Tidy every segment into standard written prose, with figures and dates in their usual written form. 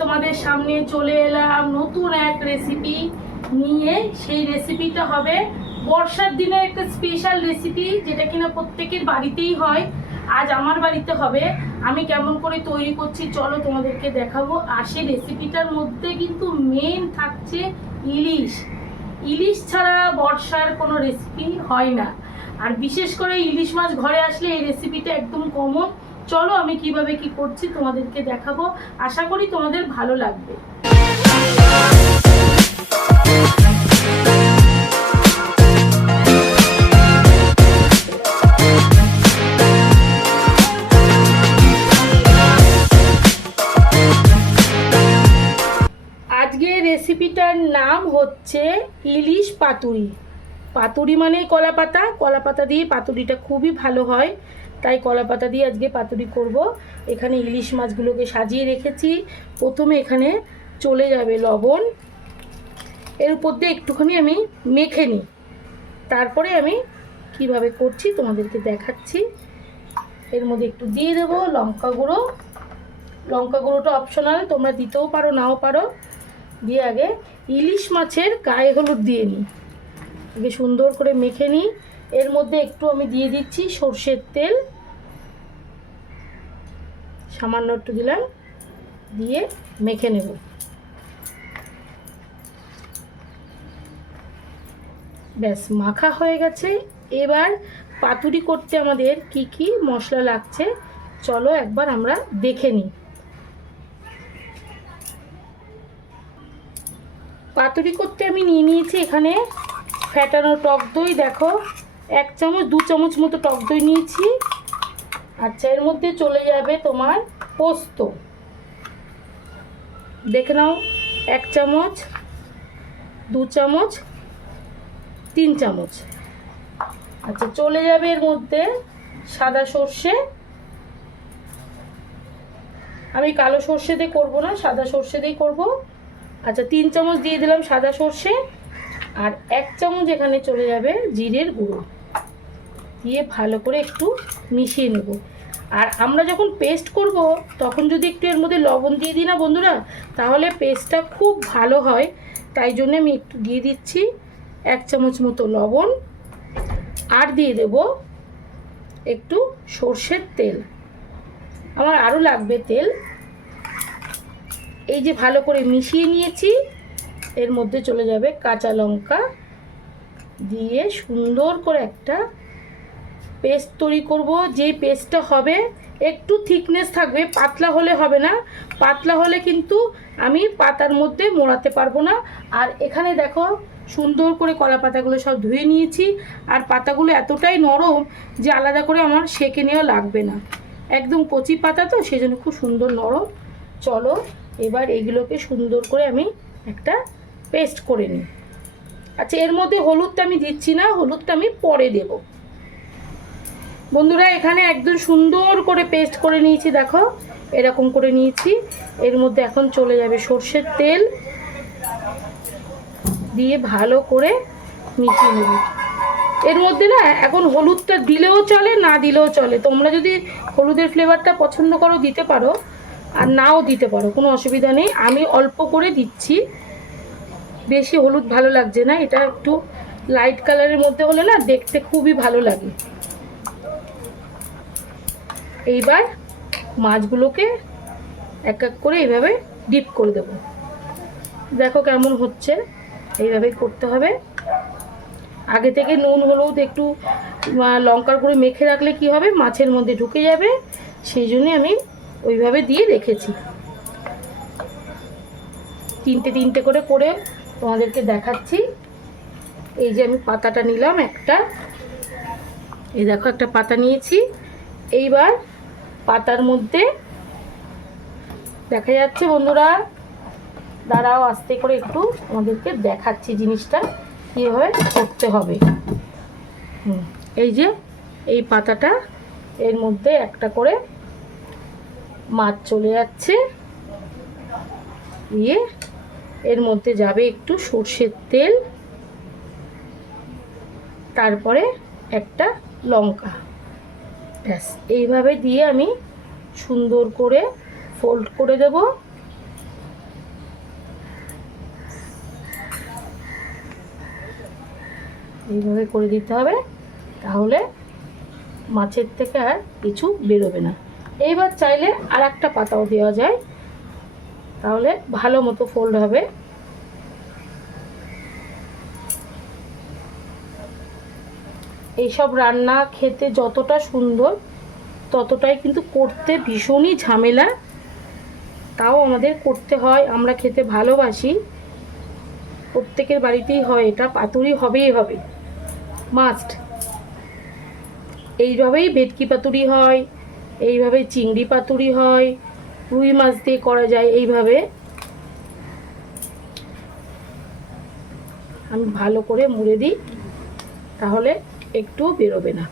তোমাদের সামনে চলে এলাম নতুন এক রেসিপি নিয়ে। সেই রেসিপিটা হবে বর্ষার দিনের একটা স্পেশাল রেসিপি, যেটা কিনা প্রত্যেকের বাড়িতেই হয়। আজ আমার বাড়িতে হবে। আমি কেমন করে তৈরি করছি চলো তোমাদেরকে দেখাবো। আর সেই রেসিপিটার মধ্যে কিন্তু মেন থাকছে ইলিশ। ইলিশ ছাড়া বর্ষার কোনো রেসিপি হয় না, আর বিশেষ করে ইলিশ মাছ ঘরে আসলে এই রেসিপিটা একদম কমন। চলো আমি কিভাবে কি করছি তোমাদেরকে দেখাবো, আশা করি তোমাদের ভালো লাগবে। আজকে রেসিপিটার নাম হচ্ছে ইলিশ পাতুরি। পাতুরি মানে কলা পাতা, কলা পাতা দিয়ে পাতুরিটা খুবই ভালো হয়, তাই কলা পাতা দিয়ে আজকে পাতুরি করব। এখানে ইলিশ মাছগুলোকে সাজিয়ে রেখেছি। প্রথমে এখানে চলে যাবে লবণ, এর উপর দিয়ে একটুখানি আমি মেখে নিই, তারপরে আমি কিভাবে করছি তোমাদেরকে দেখাচ্ছি। এর মধ্যে একটু দিয়ে দেবো লঙ্কা গুঁড়ো। লঙ্কা গুঁড়োটা অপশনাল, তোমরা দিতেও পারো নাও পারো। দিয়ে আগে ইলিশ মাছের গায়ে হলুদ দিয়ে নিই, আগে সুন্দর করে মেখে নিই। এর মধ্যে একটু আমি দিয়ে দিচ্ছি সর্ষের তেল, সামান্য একটু দিলাম, দিয়ে মেখে নেব। ব্যাস মাখা হয়ে গেছে। এবার পাতুরি করতে আমাদের কি কি মশলা লাগছে চলো একবার আমরা দেখে নিই। পাতুরি করতে আমি নিয়ে নিয়েছি এখানে ফ্যাটানো টক দই, দেখো 1 চামচ 2 চামচ মতো টক দই নিয়েছি। আচ্ছা, এর মধ্যে চলে যাবে তোমার পোস্ত, দেখে নাও 1 চামচ 2 চামচ 3 চামচ। আচ্ছা, চলে যাবে এর মধ্যে সাদা সর্ষে। আমি কালো সর্ষে দিয়ে করবো না, সাদা সর্ষে দিয়ে করবো। আচ্ছা, 3 চামচ দিয়ে দিলাম সাদা সর্ষে, আর 1 চামচ এখানে চলে যাবে জিরের গুঁড়ো, দিয়ে ভালো করে একটু মিশিয়ে নেব। আর আমরা যখন পেস্ট করব তখন যদি একটু এর মধ্যে লবণ দিয়ে দিই না বন্ধুরা, তাহলে পেস্টটা খুব ভালো হয়। তাই জন্য আমি একটু দিয়ে দিচ্ছি 1 চামচ মতো লবণ, আর দিয়ে দেব একটু সর্ষের তেল। আমার আরও লাগবে তেল। এই যে ভালো করে মিশিয়ে নিয়েছি, এর মধ্যে চলে যাবে কাঁচা লঙ্কা, দিয়ে সুন্দর করে একটা পেস্ট তৈরি করব। যে পেস্টটা হবে একটু থিকনেস থাকবে, পাতলা হলে হবে না। পাতলা হলে কিন্তু আমি পাতার মধ্যে মোড়াতে পারবো না। আর এখানে দেখো সুন্দর করে কলা পাতাগুলো সব ধুয়ে নিয়েছি, আর পাতাগুলো এতটাই নরম যে আলাদা করে আমার সেঁকে নেওয়া লাগবে না। একদম কচি পাতা তো, সেই জন্য খুব সুন্দর নরম। চলো এবার এগুলোকে সুন্দর করে আমি একটা পেস্ট করে নিই। আচ্ছা, এর মধ্যে হলুদটা আমি দিচ্ছি না, হলুদটা আমি পরে দেব। বন্ধুরা এখানে একদম সুন্দর করে পেস্ট করে নিয়েছি, দেখো এরকম করে নিয়েছি। এর মধ্যে এখন চলে যাবে সর্ষের তেল, দিয়ে ভালো করে মিশিয়ে নেব। এর মধ্যে না এখন হলুদটা দিলেও চলে, না দিলেও চলে। তোমরা যদি হলুদের ফ্লেভারটা পছন্দ করো দিতে পারো, আর নাও দিতে পারো, কোনো অসুবিধা নেই। আমি অল্প করে দিচ্ছি, বেশি হলুদ ভালো লাগছে না। এটা একটু লাইট কালারের মধ্যে হলে না দেখতে খুবই ভালো লাগে। এইবার মাছগুলোকে এক এক করে এইভাবে ডিপ করে দেব। দেখো কেমন হচ্ছে, এইভাবেই করতে হবে। আগে থেকে নুন হলুদ একটু লঙ্কার গুঁড়ো মেখে রাখলে কি হবে, মাছের মধ্যে ঢুকে যাবে, সেই জন্যে আমি ওইভাবে দিয়ে রেখেছি। তিনটে তিনটে করে করে তোমাদেরকে দেখাচ্ছি। এই যে আমি পাতাটা নিলাম একটা, এই দেখো একটা পাতা নিয়েছি। এইবার পাতার মধ্যে দেখা যাচ্ছে বন্ধুরা, দাঁড়াও আস্তে করে একটু আমাদেরকে দেখাচ্ছি জিনিসটা কীভাবে করতে হবে। এই যে এই পাতাটা, এর মধ্যে একটা করে মাছ চলে যাচ্ছে, দিয়ে এর মধ্যে যাবে একটু সর্ষের তেল, তারপরে একটা লঙ্কা। ব্যাস এইভাবে দিয়ে আমি সুন্দর করে ফোল্ড করে দেব। এইভাবে করে দিতে হবে, তাহলে মাছের থেকে আর কিছু বেরোবে না। এইবার চাইলে আর একটা পাতাও দেওয়া যায়, তাহলে ভালো মতো ফোল্ড হবে। এইসব রান্না খেতে যতটা সুন্দর ততটাই কিন্তু করতে ভীষণই ঝামেলা, তাও আমাদের করতে হয়, আমরা খেতে ভালোবাসি। প্রত্যেকের বাড়িতেই হয় এটা, পাতুরি হবেই হবে, মাস্ট। এইভাবেই ভেটকি পাতুরি হয়, এইভাবে চিংড়ি পাতুরি হয়, রুই মাছ দিয়ে করা যায় এইভাবে। আমি ভালো করে মুড়ে দিই, তাহলে একটুও বেরোবে না।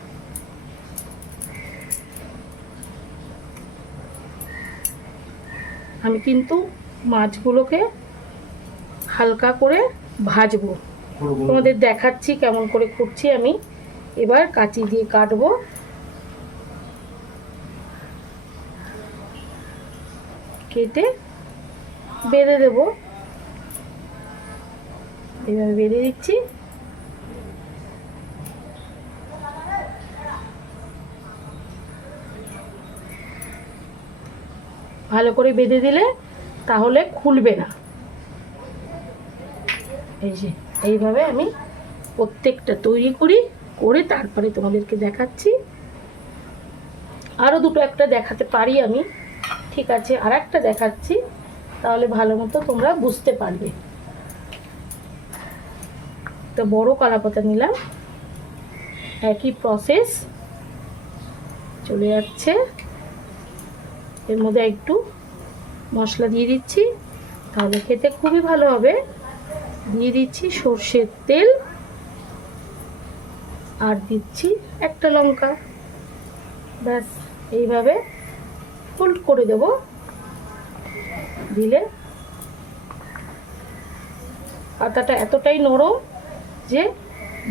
আমি কিন্তু মাছগুলোকে হালকা করে ভাজবো, তোমাদের দেখাচ্ছি কেমন করে করছি আমি। এবার কাঁচি দিয়ে কাটবো, কেটে বেঁধে দেবো। এইভাবে বেঁধে দিচ্ছি। ভালো করে বেঁধে দিলে তাহলে খুলবে না। এই যে এইভাবে আমি প্রত্যেকটা তৈরি করি, করে তারপরে তোমাদেরকে দেখাচ্ছি। আরও দুটো একটা দেখাতে পারি আমি, ঠিক আছে, আর একটা দেখাচ্ছি, তাহলে ভালো মতো তোমরা বুঝতে পারবে। তো বড় কলাপাতা নিলাম, একই প্রসেস চলে যাচ্ছে। এর মধ্যে একটু মশলা দিয়ে দিচ্ছি, তাহলে খেতে খুবই ভালো হবে। দিয়ে দিচ্ছি সর্ষের তেল, আর দিচ্ছি একটা লঙ্কা। ব্যাস, এইভাবে ফোল্ড করে দেব। দিলে পাতাটা এতটাই নরম যে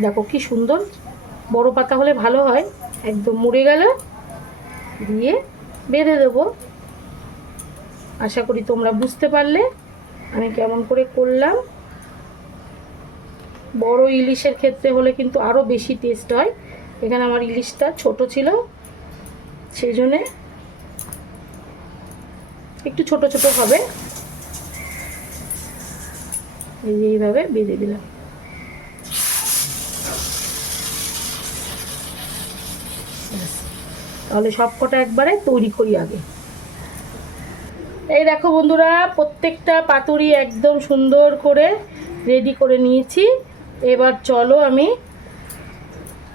দেখো কি সুন্দর, বড় পাতা হলে ভালো হয়, একদম মুড়ে গেল। দিয়ে বেঁধে দেবো। আশা করি তোমরা বুঝতে পারলে আমি কেমন করে করলাম। বড় ইলিশের ক্ষেত্রে হলে কিন্তু আরও বেশি টেস্ট হয়। এখানে আমার ইলিশটা ছোট ছিল, সেই জন্যে একটু ছোট ছোট হবে। এইভাবে বেঁধে দিলাম। তাহলে সব কটা একবারে তৈরি করি আগে। এই দেখো বন্ধুরা, প্রত্যেকটা পাতুরি একদম সুন্দর করে রেডি করে নিয়েছি। এবার চলো আমি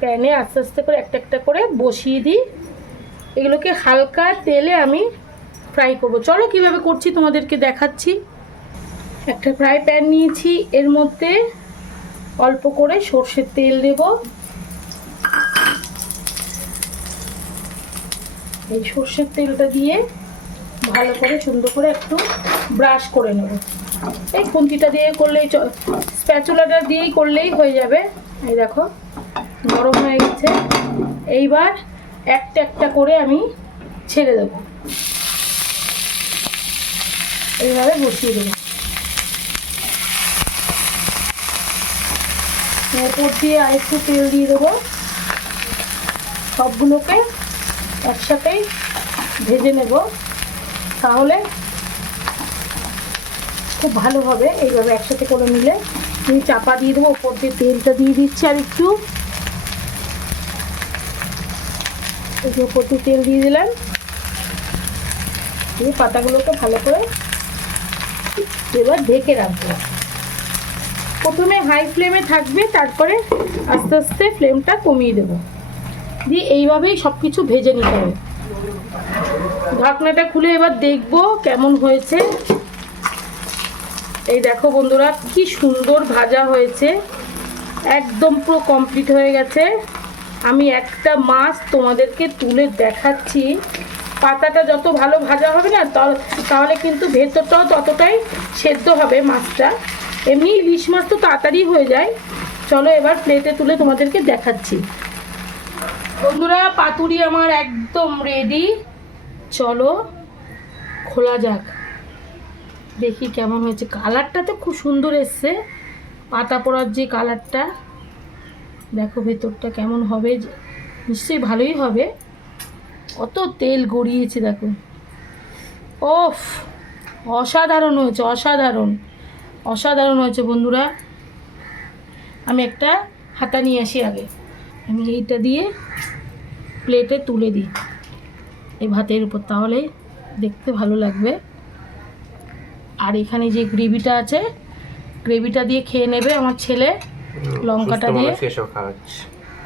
প্যানে আস্তে আস্তে করে একটা একটা করে বসিয়ে দিই। এগুলোকে হালকা তেলে আমি ফ্রাই করব। চলো কিভাবে করছি তোমাদেরকে দেখাচ্ছি। একটা ফ্রাই প্যান নিয়েছি, এর মধ্যে অল্প করে সর্ষের তেল দেব। এই সর্ষের তেলটা দিয়ে ভালো করে সুন্দর করে একটু ব্রাশ করে নেব। এই খুন্তিটা দিয়ে করলেই, স্প্যাচুলাটা দিয়েই করলেই হয়ে যাবে। এই দেখো গরম হয়ে গেছে। এইবার একটা একটা করে আমি ছেড়ে দেব, এইভাবে বসিয়ে দেবো। এরপর দিয়ে আরেকটু তেল দিয়ে দেবো। সবগুলোকে একসাথেই ভেজে নেব, তাহলে খুব ভালো হবে। এইভাবে একসাথে করে নিলে আমি চাপা দিয়ে দেবো। ওপর দিয়ে তেলটা দিয়ে দিচ্ছি আর একটু, ওপর দিয়ে তেল দিয়ে দিলাম। এই পাতাগুলোকে ভালো করে এবার ঢেকে রাখবো। প্রথমে হাই ফ্লেমে থাকবে, তারপরে আস্তে আস্তে ফ্লেমটা কমিয়ে দেবো। দিয়ে এইভাবেই সব কিছু ভেজে নিতে হবে। ঢাকনাটা খুলে এবার দেখবো কেমন হয়েছে। এই দেখো বন্ধুরা, কি সুন্দর ভাজা হয়েছে, একদম পুরো কমপ্লিট হয়ে গেছে। আমি একটা মাছ তোমাদেরকে তুলে দেখাচ্ছি। পাতাটা যত ভালো ভাজা হবে না, তাহলে কিন্তু ভেতরটাও ততটাই সেদ্ধ হবে মাছটা। এমনি ইলিশ মাছ তো তাড়াতাড়ি হয়ে যায়। চলো এবার প্লেটে তুলে তোমাদেরকে দেখাচ্ছি। বন্ধুরা, পাতুরি আমার একদম রেডি। চলো খোলা যাক, দেখি কেমন হয়েছে। কালারটা তো খুব সুন্দর এসছে, পাতা পোড়ার যে কালারটা। দেখো ভেতরটা কেমন হবে, নিশ্চয়ই ভালোই হবে। কত তেল গড়িয়েছে দেখো, ওফ অসাধারণ হয়েছে, অসাধারণ অসাধারণ হয়েছে বন্ধুরা। আমি একটা হাতা নিয়ে আসি আগে, আমি এইটা দিয়ে প্লেটে তুলে দিই এই ভাতের উপর, তাহলে দেখতে ভালো লাগবে। আর এখানে যে গ্রেভিটা আছে, গ্রেভিটা দিয়ে খেয়ে নেবে আমার ছেলে লঙ্কাটা দিয়ে।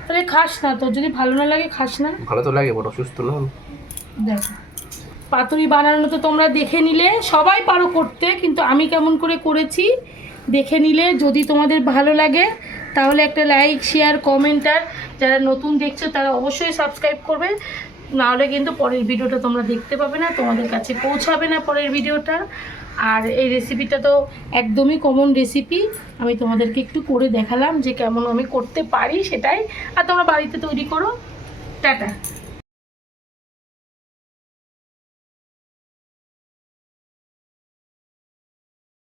তাহলে খাস না, তোর যদি ভালো না লাগে খাস না। ভালো তো লাগে, বড় সুস্থ না। দেখো পাতুরি বানানো তো তোমরা দেখে নিলে, সবাই পারো করতে, কিন্তু আমি কেমন করে করেছি দেখে নিলে। যদি তোমাদের ভালো লাগে তাহলে একটা লাইক, শেয়ার, কমেন্ট, আর যারা নতুন দেখছো তারা অবশ্যই সাবস্ক্রাইব করবে, নাহলে কিন্তু পরের ভিডিওটা তোমরা দেখতে পাবে না, তোমাদের কাছে পৌঁছাবে না পরের ভিডিওটা। আর এই রেসিপিটা তো একদমই কমন রেসিপি, আমি তোমাদেরকে একটু করে দেখালাম যে কেমন আমি করতে পারি সেটাই। আর তোমরা বাড়িতে তৈরি করো। টাটা।